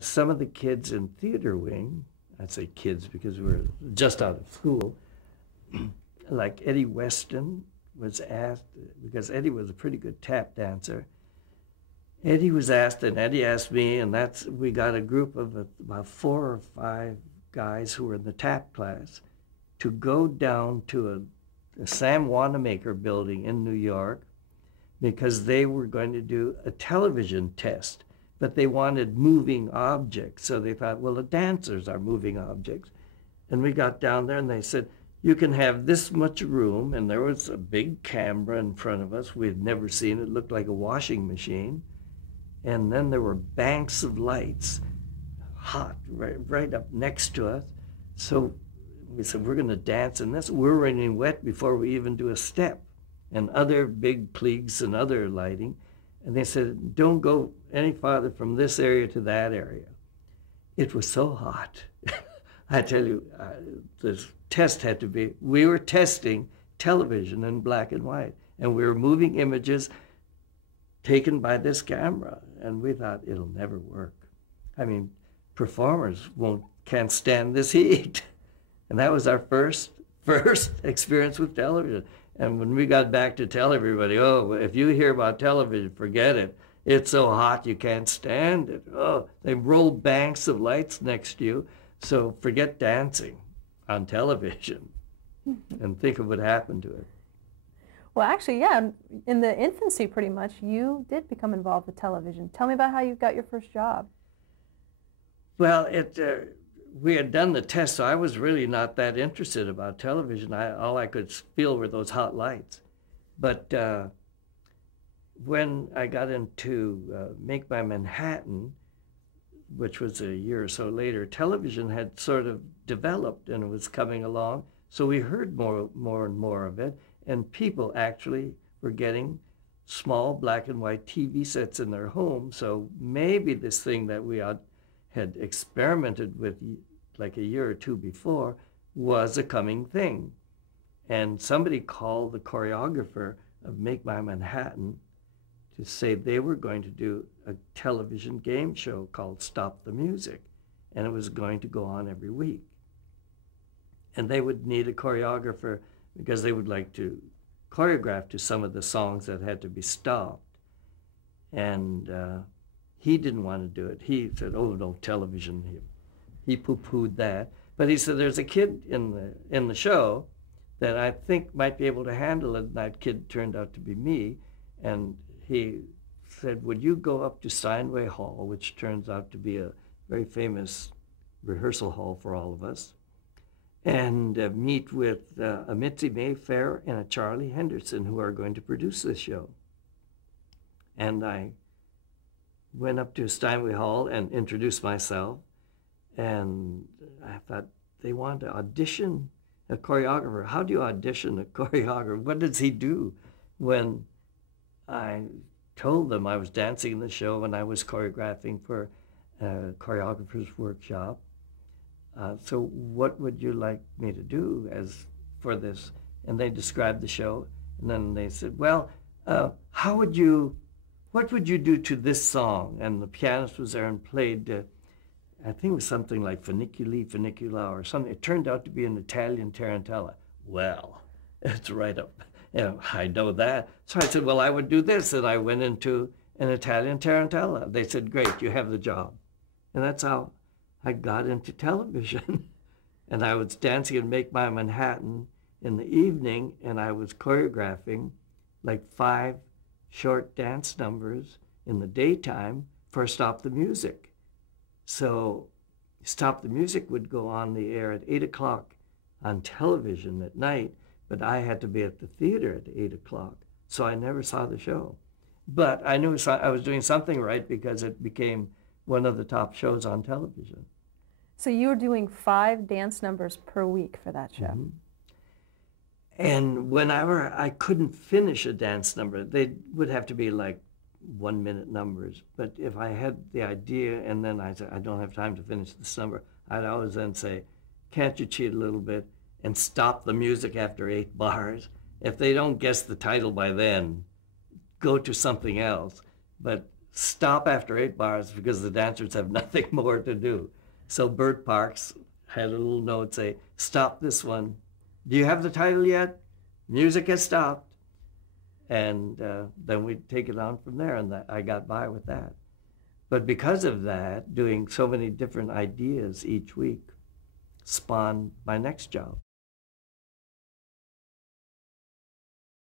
Some of the kids in theater wing, I'd say kids because we were just out of school, like Eddie Weston was asked, because Eddie was a pretty good tap dancer. Eddie was asked, and Eddie asked me, and we got a group of about 4 or 5 guys who were in the tap class to go down to a Sam Wanamaker building in New York because they were going to do a television test, but they wanted moving objects. So they thought, well, the dancers are moving objects. And we got down there and they said, you can have this much room, and there was a big camera in front of us. We had never seen it. It looked like a washing machine. And then there were banks of lights, hot, right up next to us. So we said, we're going to dance in this. We're running wet before we even do a step, and other big pleats and other lighting. And they said, don't go any farther from this area to that area. It was so hot. I tell you, this test had to be, we were testing television in black and white, and we were moving images taken by this camera, and we thought it'll never work. I mean, performers can't stand this heat. And that was our first experience with television. And when we got back to tell everybody, oh, if you hear about television, forget it. It's so hot you can't stand it. Oh, they roll banks of lights next to you, so forget dancing on television. And think of what happened to it. Well, actually, yeah, in the infancy, pretty much, you did become involved with television. Tell me about how you got your first job. Well, we had done the test, so I was really not that interested about television. All I could feel were those hot lights. But when I got into Make My Manhattan, which was a year or so later, television had sort of developed and it was coming along. So we heard more and more of it. And people actually were getting small black and white TV sets in their home. So maybe this thing that we had experimented with like a year or two before was a coming thing. And somebody called the choreographer of Make My Manhattan to say they were going to do a television game show called Stop the Music. And it was going to go on every week. And they would need a choreographer because they would like to choreograph to some of the songs that had to be stopped. And he didn't want to do it. He said, oh, no, television. He poo-pooed that. But he said, there's a kid in the show that I think might be able to handle it. And that kid turned out to be me. And he said, would you go up to Steinway Hall, which turns out to be a very famous rehearsal hall for all of us, and meet with a Mitzi Mayfair and a Charlie Henderson, who are going to produce this show. And I went up to Steinway Hall and introduced myself, and I thought, they want to audition a choreographer. How do you audition a choreographer? What does he do? When I told them I was dancing in the show and I was choreographing for a choreographer's workshop, so what would you like me to do for this? And they described the show, and then they said, well, what would you do to this song? And the pianist was there and played, I think it was something like Funicula or something. It turned out to be an Italian tarantella. Well, it's right up, I know that. So I said, well, I would do this, and I went into an Italian tarantella. They said, great, you have the job. And that's how I got into television. And I was dancing in Make My Manhattan in the evening, and I was choreographing like 5 short dance numbers in the daytime for Stop the Music. So Stop the Music would go on the air at 8 o'clock on television at night, but I had to be at the theater at 8 o'clock, so I never saw the show. But I knew I was doing something right because it became one of the top shows on television. So you were doing 5 dance numbers per week for that show. Mm-hmm. And whenever I couldn't finish a dance number, they would have to be like 1-minute numbers. But if I had the idea and then I said, I don't have time to finish this number, I'd always then say, can't you cheat a little bit and stop the music after 8 bars? If they don't guess the title by then, go to something else. But stop after 8 bars because the dancers have nothing more to do. So Bert Parks had a little note say, stop this one. Do you have the title yet? Music has stopped. And then we'd take it on from there, and I got by with that. But because of that, doing so many different ideas each week spawned my next job.